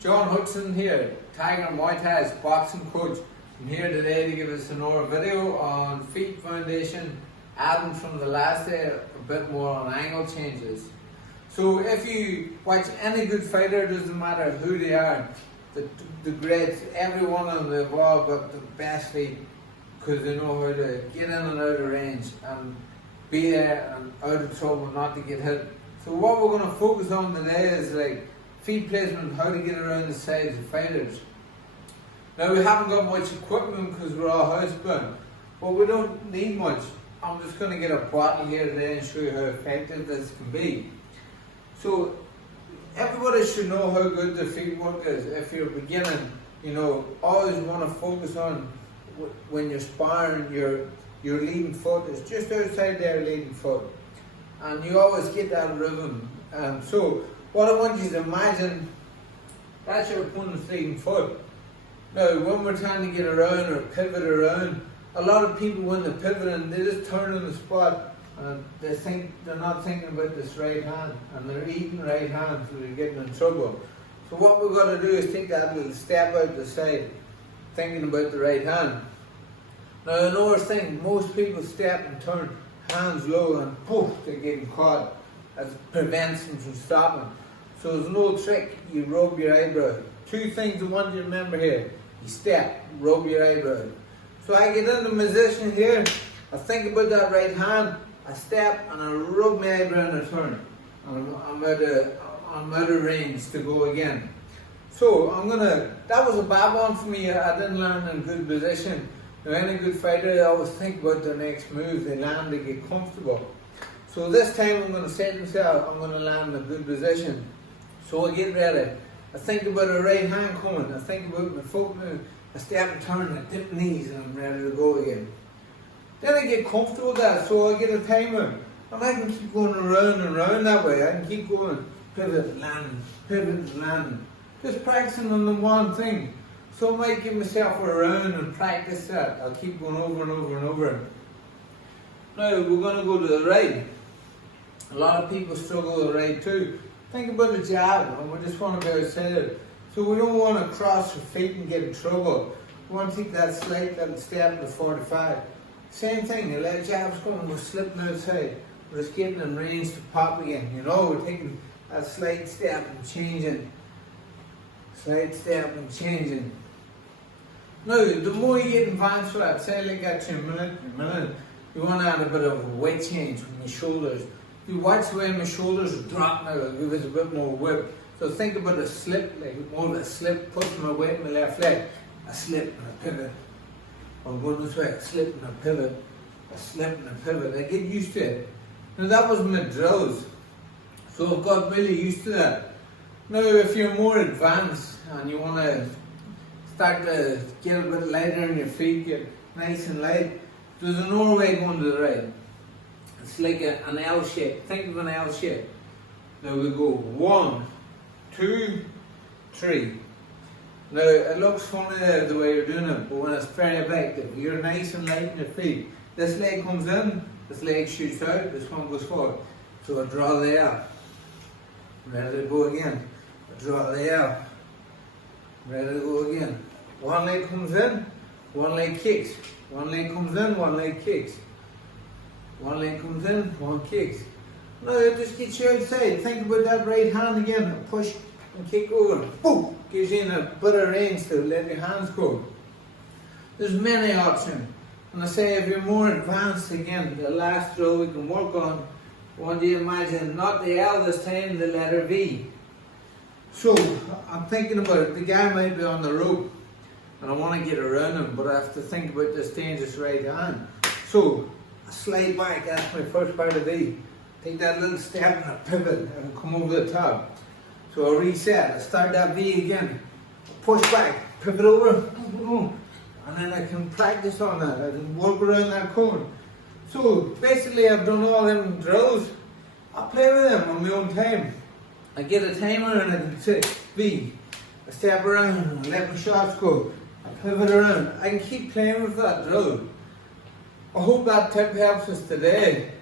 John Hutchinson here, Tiger Muay Thai's boxing coach. I'm here today to give us another video on feet foundation, adding from the last day a bit more on angle changes. So if you watch any good fighter, doesn't matter who they are, the greats, every one of them, they've all got the best feet because they know how to get in and out of range and be there and out of trouble, not to get hit. So what we're going to focus on today is like feet placement, how to get around the sides of fighters. Now we haven't got much equipment because we're all housebound, but we don't need much. I'm just going to get a bottle here today and show you how effective this can be. So everybody should know how good the feet work is. If you're beginning, always want to focus on when you're sparring, your leading foot is just outside their leading foot, and you always get that rhythm. So what I want you to imagine, that's your opponent's leading foot. Now when we're trying to get around or pivot around, a lot of people when they're pivoting, they just turn on the spot and they're not thinking about this right hand, and they're eating right hand, so they're getting in trouble. So what we've got to do is take that little step out the side, thinking about the right hand. Now another thing, most people step and turn hands low and poof, they're getting caught. That prevents them from stopping. So there's no trick, you rub your eyebrow. Two things I want you to remember here. You step, rub your eyebrow. So I get into position here, I think about that right hand, I step and I rub my eyebrow and I turn. I'm out of range to go again. So that was a bad one for me. I didn't land in good position. Now any good fighter, they always think about their next move, they land to get comfortable. So this time I'm going to say to myself, I'm going to land in a good position. So I get ready. I think about a right hand coming, I think about my foot move, I step and turn, I dip knees and I'm ready to go again. Then I get comfortable with that, so I get a timer. And I can keep going around and around that way. I can keep going, pivot, landing. Just practicing on the one thing. So I might give myself a round and practice that. I'll keep going over and over and over. Now we're going to go to the right. A lot of people struggle with the right too. Think about the jab, and we just want to be outside it. So we don't want to cross your feet and get in trouble. We want to take that slight little step to 45. Same thing, the leg jab's going, we're slipping outside. We're just getting in range to pop again. We're taking a slight step and changing. Slight step and changing. Now, the more you get advanced for that, say like that to a minute, you want to add a bit of a weight change from your shoulders. You watch the way my shoulders drop now, it'll give us a bit more whip. So think about a slip, like more of a slip, pushing my weight in my left leg. A slip and a pivot. I'm going this way, a slip and a pivot. A slip and a pivot. I get used to it. Now that was my drills. So I've got really used to that. Now if you're more advanced and you want to start to get a bit lighter on your feet, get nice and light, there's another way going to the right. It's like an L shape. Think of an L shape. Now we go 1, 2, 3. Now it looks funny the way you're doing it, but when it's very effective, you're nice and light in your feet. This leg comes in, this leg shoots out, this one goes forward. So I draw there. Ready to go again. I draw there. Ready to go again. One leg comes in, one leg kicks. One leg comes in, one leg kicks. One leg comes in, one kicks. Now it just gets you outside. Think about that right hand again. Push and kick over. Boom! Gives you a bit of range to let your hands go. There's many options. And I say if you're more advanced again, the last drill we can work on, I want you to imagine not the L this time, the letter V. So I'm thinking about it. The guy might be on the rope and I want to get around him, but I have to think about this dangerous right hand. So I slide back, that's my first part of V. Take that little step and I pivot and come over the top. So I reset, I start that V again, push back, pivot over, and then I can practice on that, I can work around that cone. So basically I've done all them drills, I play with them on my own time. I get a timer and I can say V, I step around, I let my shots go, I pivot around, I can keep playing with that drill. I hope that tip helps us today.